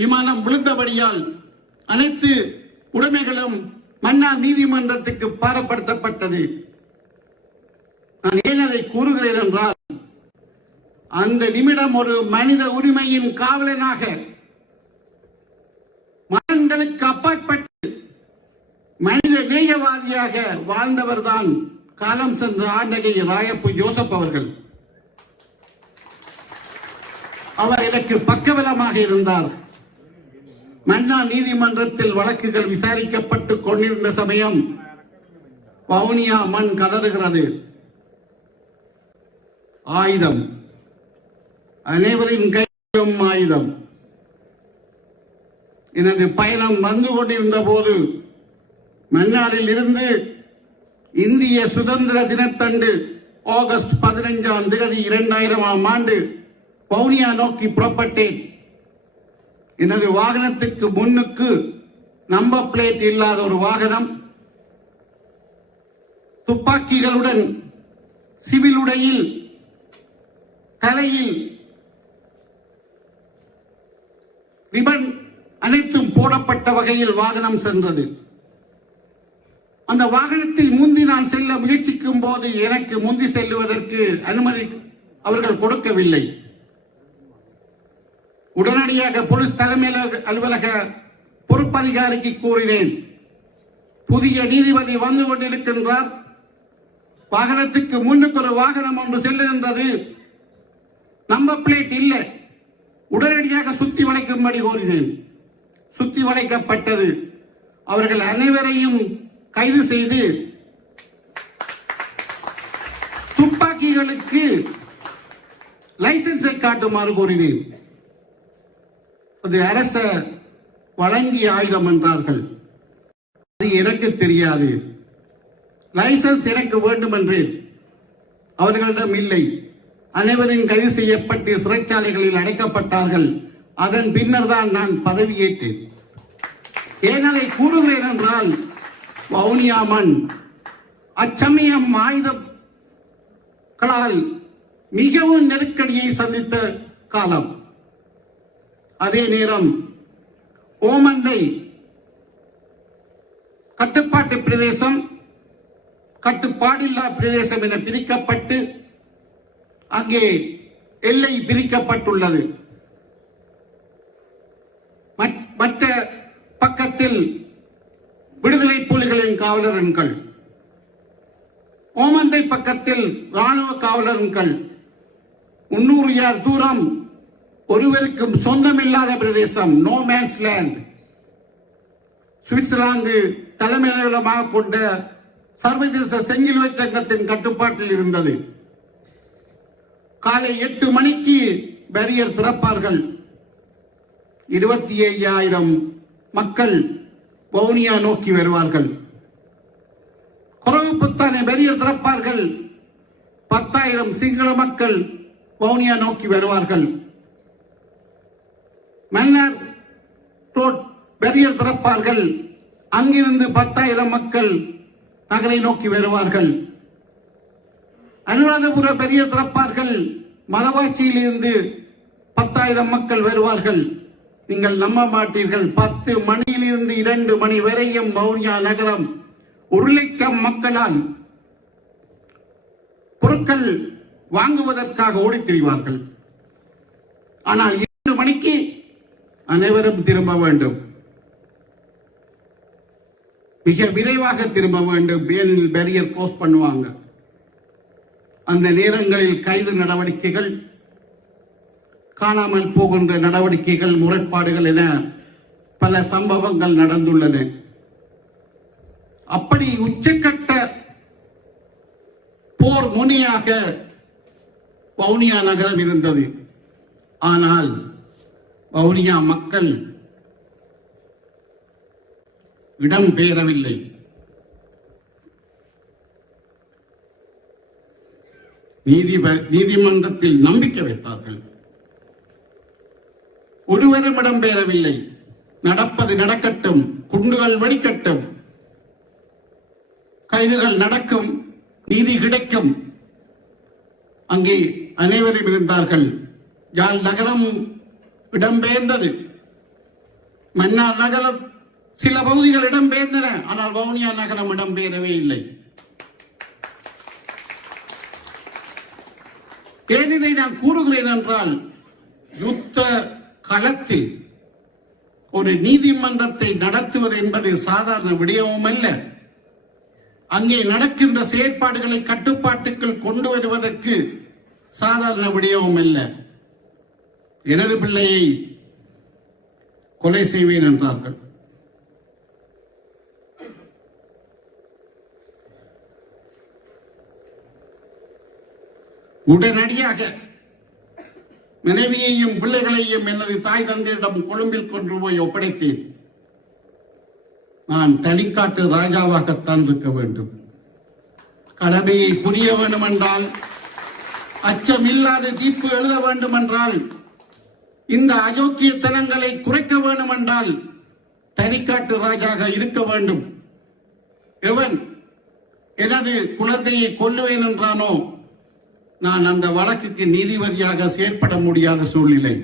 விமானம் விழுந்தபடியால் அனைத்து உடைமைகளும் மன்னார் நீதிமன்றத்துக்கு பாரப்படுத்தப்பட்டது. நான் ஏன் அதை கூறுகிறேன் என்றால் அந்த நிமிடம் ஒரு மனித உரிமையின் காவலனாக மனங்களுக்கு அப்பாற்பட்டு மனித நேயவாதியாக வாழ்ந்தவர்தான் காலம் சென்ற ஆண்டகை ராயப்பு ஜோசப் அவர்கள். அவர் எனக்கு பக்கபலமாக இருந்தார். மன்னா நீதிமன்றத்தில் வழக்குகள் விசாரிக்கப்பட்டு கொண்டிருந்த சமயம் வவுனியா மண் கதறுகிறது. ஆயுதம். அனைவரின் கையிலும் ஆயுதம். எனது பயணம் வந்து கொண்டிருந்த போது மன்னாரில் இருந்து இந்திய சுதந்திர தினத்தண்டு ஆகஸ்ட் பதினைஞ்சாம் தேதி இரண்டாயிரமாம் ஆண்டு பவுனியா நோக்கி புறப்பட்டேன். எனது வாகனத்துக்கு முன்னுக்கு நம்பர் பிளேட் இல்லாத ஒரு வாகனம் துப்பாக்கிகளுடன் சிவில் உடையில் தலையில் ரிபன் அனைத்தும் போடப்பட்ட வகையில் வாகனம் சென்றது. அந்த வாகனத்தை முந்தி நான் செல்ல முயற்சிக்கும் போது எனக்கு முந்தி செல்லுவதற்கு அனுமதி அவர்கள் கொடுக்கவில்லை. உடனடியாக போலீஸ் தலைமை அலுவலக பொறுப்பதிகாரிக்கு கூறினேன். புதிய நீதிபதி வந்து கொண்டிருக்கின்றார். வாகனத்துக்கு முன்னுக்கு ஒரு வாகனம் ஒன்று செல்லுகின்றது. நம்பர் பிளேட் இல்லை. உடனடியாக சுத்தி வளைக்கும்படி கோரினேன். சுத்தி வளைக்கப்பட்டது. அவர்கள் அனைவரையும் கைது செய்து துப்பாக்கிகளுக்கு லைசன்ஸை காட்டுமாறு கோரினேன். அது அரச வழங்கிய ஆயுதம் என்றார்கள். அது எனக்கு தெரியாது. லைசன்ஸ் எனக்கு வேண்டும் என்றேன் அவர்களிடம் இல்லை. அனைவரும் கைது செய்யப்பட்டு சிறைச்சாலைகளில் அடைக்கப்பட்டார்கள். அதன் பின்னர் தான் நான் பதவியேற்றேன் ஏன் அதை கூறுகிறேன் என்றால் வவுனியாமன் அச்சமயம் ஆயுதங்களால் மிகவும் நெருக்கடியை சந்தித்த காலம். அதே நேரம் ஓமந்தை கட்டுப்பாட்டு பிரதேசம் கட்டுப்பாடில்லா பிரதேசம் என பிரிக்கப்பட்டு அங்கே எல்லை பிரிக்கப்பட்டுள்ளது. மற்ற பக்கத்தில் விடுதலை புலிகளின் காவலர்கள் ஓமந்தை பக்கத்தில் ராணுவ காவலர்கள் முன்னூறு யார் தூரம் ஒருவருக்கும் சொந்தமில்லாத பிரதேசம் நோ மேன்ஸ் லேண்ட் சுவிட்சர்லாந்து தலைமையிடமாக கொண்ட சர்வதேச செஞ்சிலுவை சங்கத்தின் கட்டுப்பாட்டில் இருந்தது. காலை எட்டு மணிக்கு பேரியர் திறப்பார்கள். இருபத்தி ஐயாயிரம் மக்கள் வவுனியா நோக்கி வருவார்கள். குறவுப்புத்தானே பேரியர் திறப்பார்கள். பத்தாயிரம் சிங்கள மக்கள் வவுனியா நோக்கி வருவார்கள். மன்னர் ரோட் பெரியர் திறப்பார்கள். அங்கிருந்து பத்தாயிரம் மக்கள் நகரை நோக்கி வருவார்கள். அனுராதபுர பெரிய திறப்பார்கள். மலவாச்சியிலிருந்து பத்தாயிரம் மக்கள் வருவார்கள். நீங்கள் நம்ப மாட்டீர்கள். பத்து மணியிலிருந்து இரண்டு மணி வரையும் மௌரியா நகரம் ஒரு லட்சம் மக்களால் பொருட்கள் வாங்குவதற்காக ஓடித் திரிவார்கள். ஆனால் இரண்டு மணிக்கு அனைவரும் திரும்ப வேண்டும். மிக விரைவாக திரும்ப வேண்டும். ஏனெனில் பேரியர் க்ளோஸ் பண்ணுவாங்க. அந்த நேரங்களில் கைது நடவடிக்கைகள் காணாமல் போகின்ற நடவடிக்கைகள் முறைப்பாடுகள் என பல சம்பவங்கள் நடந்துள்ளன. அப்படி உச்சக்கட்ட போர் முனியாக வவுனியா நகரம் இருந்தது. ஆனால் வவுனியா மக்கள் இடம் பெயரவில்லை. நீதிப நீதிமன்றத்தில் நம்பிக்கை வைத்தார்கள். ஒருவரும் இடம்பெறவில்லை நடப்பது நடக்கட்டும் குண்டுகள் வெடிக்கட்டும் கைதுகள் நடக்கும் நீதி கிடைக்கும். அங்கே அனைவரும் இருந்தார்கள். யாழ் நகரம் இடம்பெயர்ந்தது. மன்னார் நகரம் சில பகுதிகள் இடம்பெயர்ந்தன. ஆனால் வவுனியா நகரம் இடம்பெயரவே இல்லை. ஏன் இதை நான் கூறுகிறேன் என்றால் யுத்த களத்தில் ஒரு நீதிமன்றத்தை நடத்துவது என்பது சாதாரண விடயமும் அல்ல. அங்கே நடக்கின்ற செயற்பாடுகளை கட்டுப்பாட்டுக்குள் கொண்டு வருவதற்கு சாதாரண விடயமும் அல்ல. எனது பிள்ளையை கொலை செய்வேன் என்றார்கள். உடனடியாக மனைவியையும் பிள்ளைகளையும் எனது தாய் தந்தையிடம் கொழும்பில் கொண்டு போய் ஒப்படைத்தேன். நான் தனிக்காட்டு ராஜாவாகத்தான் இருக்க வேண்டும். கடமையை புரிய வேண்டும் என்றால் அச்சமில்லாத தீர்ப்பு எழுத வேண்டும் என்றால் இந்த அயோக்கியத்தனங்களை குறைக்க வேண்டும் என்றால் தனிக்காட்டு ராஜாக இருக்க வேண்டும். எவன் எனது குழந்தையை கொல்லுவேன் என்றானோ நான் அந்த வழக்குக்கு நீதிபதியாக செயற்பட முடியாத சூழ்நிலை.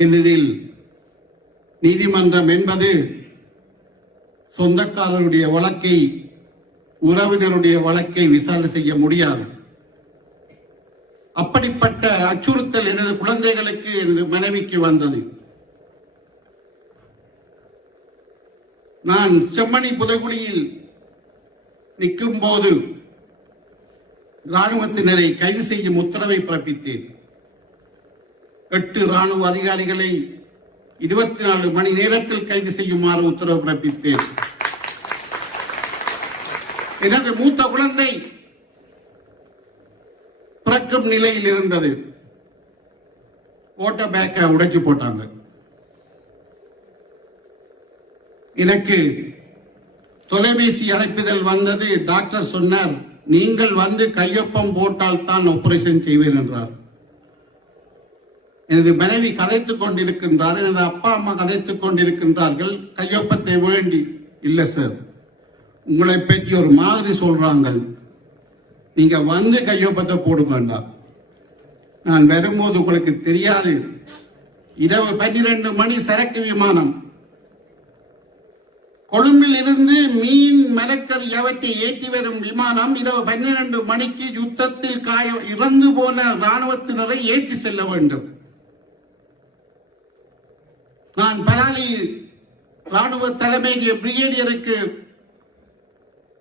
ஏனெனில் நீதிமன்றம் என்பது சொந்தக்காரருடைய வழக்கை உறவினருடைய வழக்கை விசாரணை செய்ய முடியாது. அப்படிப்பட்ட அச்சுறுத்தல் எனது குழந்தைகளுக்கு எனது மனைவிக்கு வந்தது. நான் செம்மணி புதைகுழியில் நிற்கும் போது ராணுவத்தினரை கைது செய்யும் உத்தரவை பிறப்பித்தேன். எட்டு ராணுவ அதிகாரிகளை இருபத்தி நாலு மணி நேரத்தில் கைது செய்யுமாறு உத்தரவு பிறப்பித்தேன். எனது மூத்த குழந்தை பிறக்கும் நிலையில் இருந்தது. ஓட்ட பேக்கை உடைச்சு போட்டாங்க. எனக்கு தொலைபேசி அழைப்புதல் வந்தது. டாக்டர் சொன்னார் நீங்கள் வந்து கையொப்பம் போட்டால் தான் ஆபரேஷன் செய்வேன் என்றார். எனது மனைவி கதைத்துக் கொண்டிருக்கின்றார். எனது அப்பா அம்மா கதைத்துக் கொண்டிருக்கின்றார்கள். கையொப்பத்தை வேண்டி இல்லை சார். உங்களை பற்றி ஒரு மாதிரி சொல்றாங்க நீங்க வந்து கையொப்பத்தை போடுங்கண்டா வேண்டாம் நான் வரும்போது உங்களுக்கு தெரியாது. இரவு பன்னிரண்டு மணி சரக்கு விமானம். கொழும்பில் இருந்து மீன் மரக்கல் எவற்றை ஏற்றி வரும் விமானம் இரவு பன்னிரண்டு மணிக்கு யுத்தத்தில் காய இறந்து போன ராணுவத்தினரை ஏற்றி செல்ல வேண்டும். நான் பலாலி ராணுவ தலைமை பிரிகேடியருக்கு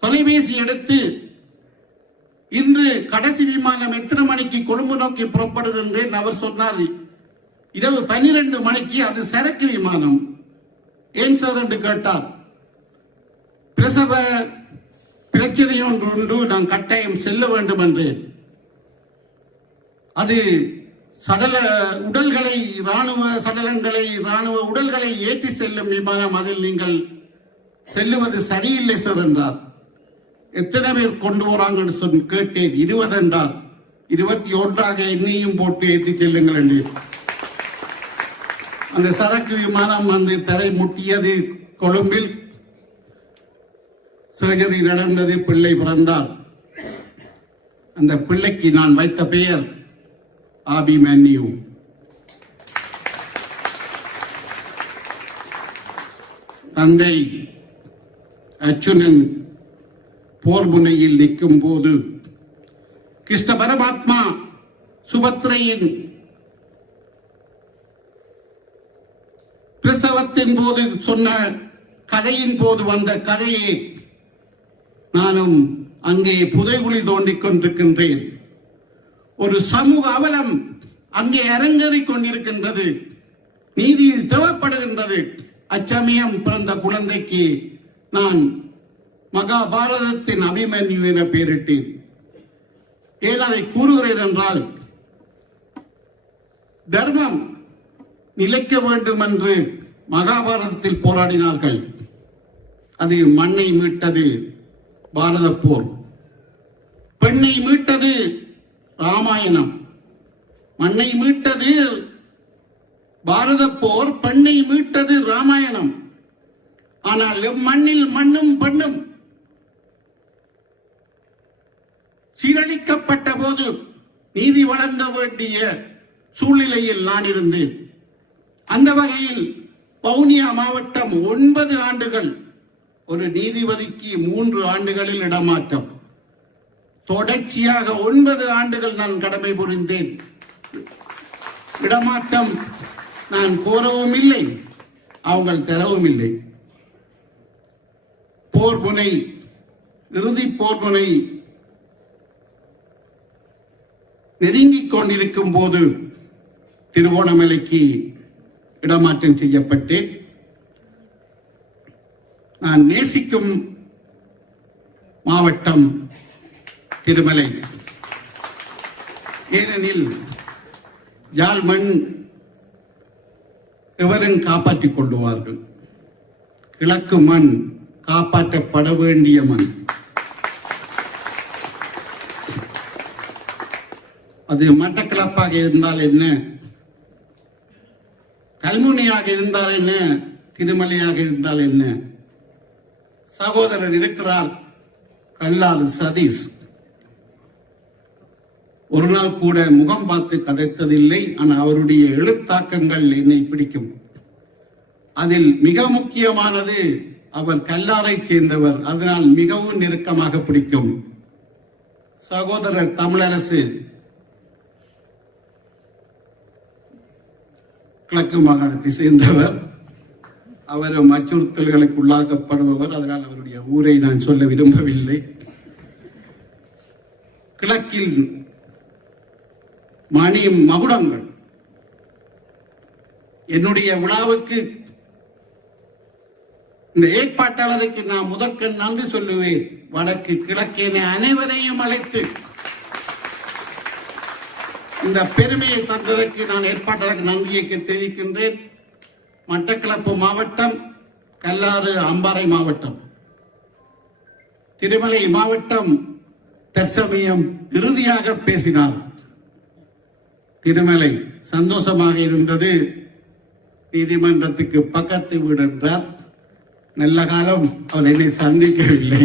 தொலைபேசி எடுத்து இன்று கடைசி விமானம் எத்தனை மணிக்கு கொழும்பு நோக்கி புறப்படுது என்று அவர் சொன்னார். இரவு பன்னிரண்டு மணிக்கு அது சரக்கு விமானம். ஏன் சார் என்று கேட்டார். பிரசவ பிரச்சனை ஒன்று உண்டு நான் கட்டாயம் செல்ல வேண்டும் என்றேன். அது சடல உடல்களை இராணுவ சடலங்களை ராணுவ உடல்களை ஏற்றி செல்லும் விமானம் அதில் நீங்கள் செல்லுவது சரியில்லை சார் என்றார். எத்தனை பேர் கொண்டு போறாங்கன்னு சொல்லி கேட்டேன். இருபது என்றால் இருபத்தி ஒன்றாக என்னையும் போட்டு ஏற்றி செல்லுங்கள் என்று. அந்த சரக்கு விமானம் வந்து தரை முட்டியது கொழும்பில். சர்ஜரி நடந்தது பிள்ளை பிறந்தார். அந்த பிள்ளைக்கு நான் வைத்த பெயர் ஆபி மேன்யூ. தந்தை அச்சுனன் போர் முனையில் நிற்கும் போது கிருஷ்ண பரமாத்மா சுபத்ரையின் பிரசவத்தின் போது சொன்ன கதையின் போது வந்த கதையை நானும் அங்கே புதைகுழி தோண்டிக் கொண்டிருக்கின்றேன். ஒரு சமூக அவலம் அங்கே அரங்கேறிக் கொண்டிருக்கின்றது. நீதி தேவைப்படுகின்றது. அச்சமயம் பிறந்த குழந்தைக்கு நான் மகாபாரதத்தின் அபிமன்யு என பெயரிட்டேன். ஏன் அதை கூறுகிறேன் என்றால் தர்மம் நிலைக்க வேண்டும் என்று மகாபாரதத்தில் போராடினார்கள். அது மண்ணை மீட்டது பாரத போர். பெண்ணை மீட்டது ராமாயணம். மண்ணை மீட்டது பாரத போர். பெண்ணை மீட்டது ராமாயணம். ஆனால் மண்ணில் மண்ணும் பெண்ணும் சீரழிக்கப்பட்ட போது நீதி வழங்க வேண்டிய சூழ்நிலையில் நான் இருந்தேன். அந்த வகையில் பவுனியா மாவட்டம் ஒன்பது ஆண்டுகள் ஒரு நீதிபதிக்கு மூன்று ஆண்டுகளில் இடமாற்றம். தொடர்ச்சியாக ஒன்பது ஆண்டுகள் நான் கடமை புரிந்தேன். இடமாற்றம் நான் கோரவும் இல்லை அவங்கள் தரவும் இல்லை. போர் முனை இறுதி போர் முனை நெருங்கிக் கொண்டிருக்கும் போது திருவோணமலைக்கு இடமாற்றம் செய்யப்பட்டேன். நான் நேசிக்கும் மாவட்டம் திருமலை. ஏனெனில் யாழ் மண் எவரும் காப்பாற்றிக் கொள்ளுவார்கள். கிழக்கு மண் காப்பாற்றப்பட வேண்டிய மண். அது மட்டக்களப்பாக இருந்தால் என்ன? கல்முனையாக இருந்தால் என்ன? திருமலையாக இருந்தால் என்ன? சகோதரர் இருக்கிறார். கல்லாறு சதீஷ். ஒரு நாள் கூட முகம் பார்த்து கதைத்ததில்லை ஆனால் அவருடைய எழுத்தாக்கங்கள் என்னை பிடிக்கும். அதில் மிக முக்கியமானது அவர் கல்லாரை சேர்ந்தவர் அதனால் மிகவும் நெருக்கமாக பிடிக்கும். சகோதரர் தமிழரசு கிழக்கு மாகாணத்தை சேர்ந்தவர். அவரும் அச்சுறுத்தல்களுக்கு உள்ளாக்கப்படுபவர். அதனால் அவருடைய ஊரை நான் சொல்ல விரும்பவில்லை. கிழக்கில் மணி மகுடங்கள். என்னுடைய விழாவுக்கு இந்த ஏற்பாட்டாளருக்கு நான் முதற்கண் நன்றி சொல்லுவேன். வடக்கு கிழக்கேன அனைவரையும் அழைத்து இந்த பெருமையை தந்ததற்கு நான் ஏற்பாட்டாளருக்கு நன்றியை தெரிவிக்கின்றேன். மட்டக்களப்பு மாவட்டம் கல்லாறு அம்பாறை மாவட்டம். திருமலை மாவட்டம் தற்சமயம் இறுதியாக பேசினார். திருமலை சந்தோஷமாக இருந்தது. நீதிமன்றத்துக்கு பக்கத்து வீடு என்றார். நல்ல காலம் அவர் என்னை சந்திக்கவில்லை.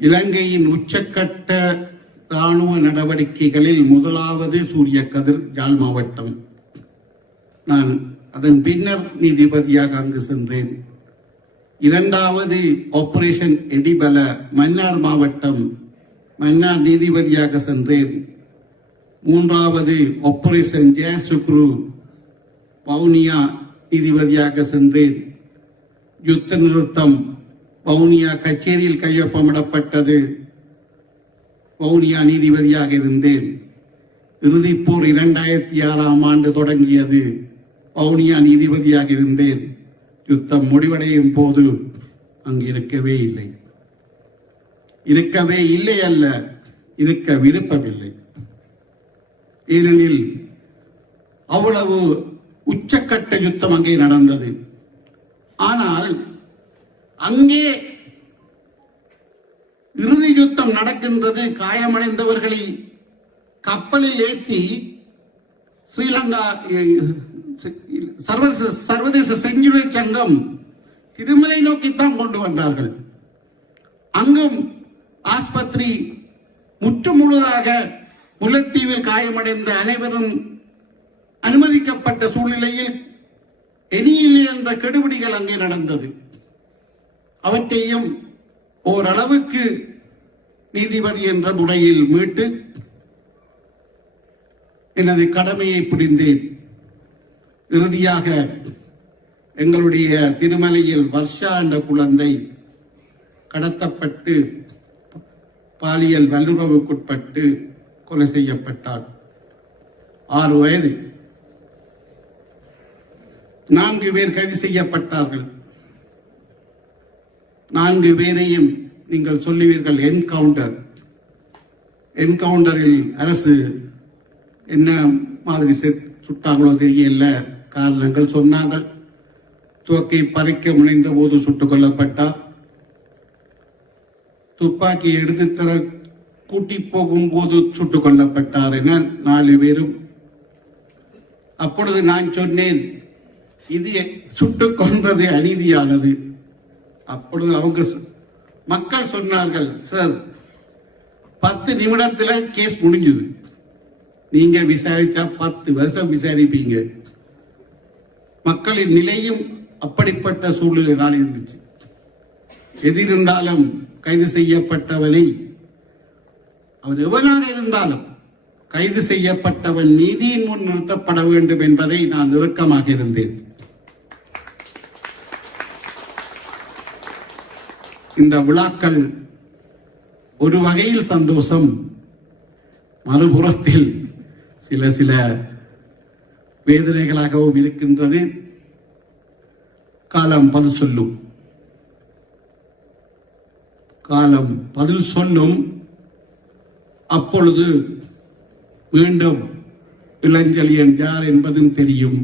இலங்கையின் உச்சக்கட்ட இராணுவ நடவடிக்கைகளில் முதலாவது சூரிய கதிர் யாழ் மாவட்டம். நான் அதன் பின்னர் நீதிபதியாக அங்கு சென்றேன். இரண்டாவது ஆபரேஷன் எடிபல மன்னார் மாவட்டம் மன்னார் நீதிபதியாக சென்றேன். மூன்றாவது ஆபரேஷன் ஜெயசுக்ரு பவுனியா நீதிபதியாக சென்றேன். யுத்த நிறுத்தம் வவுனியா கச்சேரியில் கையொப்பமிடப்பட்டது. வவுனியா நீதிபதியாக இருந்தேன். இறுதிப்போர் இரண்டாயிரத்தி ஆறாம் ஆண்டு தொடங்கியது. வவுனியா நீதிபதியாக இருந்தேன். யுத்தம் முடிவடையும் போது அங்கு இருக்கவே இல்லை. இருக்கவே இல்லை அல்ல இருக்க விருப்பமில்லை. ஏனெனில் அவ்வளவு உச்சக்கட்ட யுத்தம் அங்கே நடந்தது. ஆனால் அங்கே இறுதி யுத்தம் நடக்கின்றது. காயமடைந்தவர்களை கப்பலில் ஏற்றி ஸ்ரீலங்கா சர்வதேச சர்வதேச செஞ்சுரை சங்கம் திருமலை நோக்கித்தான் கொண்டு வந்தார்கள். அங்கும் ஆஸ்பத்திரி முற்று முழுதாக முல்லைத்தீவில் காயமடைந்த அனைவரும் அனுமதிக்கப்பட்ட சூழ்நிலையில் எரியில்லை என்ற கெடுபிடிகள் அங்கே நடந்தது. அவற்றையும் ஓரளவுக்கு நீதிபதி என்ற முறையில் மீட்டு எனது கடமையை புரிந்தேன். இறுதியாக எங்களுடைய திருமலையில் வர்ஷா என்ற குழந்தை கடத்தப்பட்டு பாலியல் வல்லுறவுக்குட்பட்டு கொலை செய்யப்பட்டார் ஆறு வயது. நான்கு பேர் கைது செய்யப்பட்டார்கள். நான்கு பேரையும் நீங்கள் சொல்லுவீர்கள் என்கவுண்டர் என்கவுண்டரில் அரசு என்ன மாதிரி சுட்டாங்களோ தெரியல. காரணங்கள் சொன்னாங்கள் துவக்கை பறிக்க முனைந்த போது சுட்டுக் கொல்லப்பட்டார். துப்பாக்கி எடுத்து தர கூட்டி போகும் போது சுட்டுக் கொல்லப்பட்டார் என நாலு பேரும். அப்பொழுது நான் சொன்னேன் இது சுட்டுக் கொன்றது அநீதியானது. அப்பொழுது அவங்க மக்கள் சொன்னார்கள் சார் பத்து நிமிடத்துல கேஸ் முடிஞ்சது. நீங்க விசாரிச்சா பத்து வருஷம் விசாரிப்பீங்க. மக்களின் நிலையும் அப்படிப்பட்ட சூழ்நிலை தான் இருந்துச்சு. எது இருந்தாலும் கைது செய்யப்பட்டவனை அவர் எவனாக இருந்தாலும் கைது செய்யப்பட்டவன் நீதியின் முன் நிறுத்தப்பட வேண்டும் என்பதை நான் நெருக்கமாக இருந்தேன். இந்த விழாக்கள் ஒரு வகையில் சந்தோஷம் மறுபுறத்தில் சில சில வேதனைகளாகவும் இருக்கின்றது. காலம் பதில் சொல்லும். காலம் பதில் சொல்லும். அப்பொழுது மீண்டும் இளஞ்செழியன் யார் என்பதும் தெரியும்.